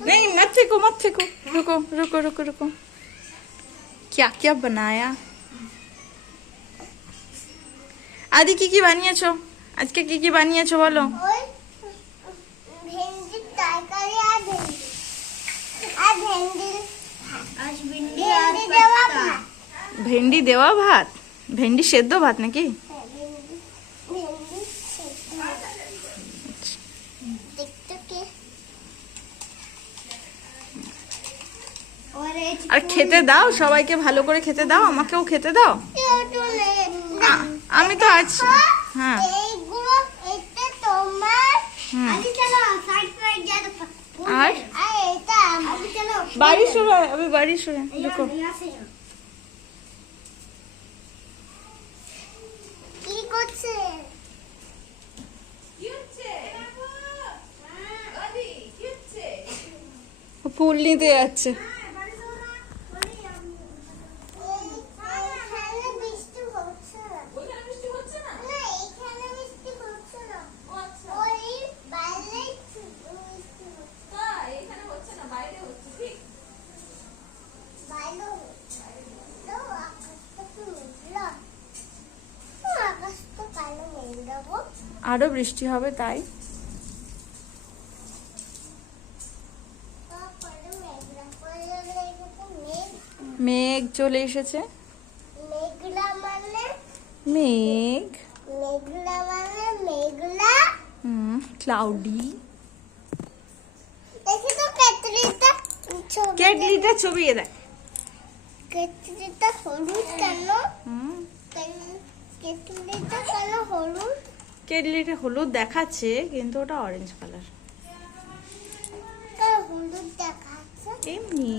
नहीं मत फेंको रुको रुको रुको रुको क्या क्या बनाया आदि की বানিয়েছো আজকে কি বানিয়েছো বলো ভেন্ডি তরকারি আর ভেন্ডি দেওয়া ভাত ভেন্ডি সেদ্ধ ভাত নাকি আর খেতে দাও সবাইকে ভালো করে খেতে দাও আমাকেও খেতে দাও আমি তো আছি হ্যাঁ আর বাড়ি শুরু হয় अभी বাড়ি শুরু है देखो কি করছে ফুল নিতে যাচ্ছে আরো বৃষ্টি হবে তাই মেঘ চলে এসেছে মেঘলা মানে মেঘ মেঘলা মানে মেঘলা ক্লাউডি দেখি তো কেটলিটা ছবি কেটলিটা ছবি দেখ কেটলিটা হলুদ কেন কেটলিটা কেন হলুদ কেটলিটা হলুদ দেখাচ্ছে কিন্তু ওটা অরেঞ্জ কালার হলুদ দেখাচ্ছে এমনি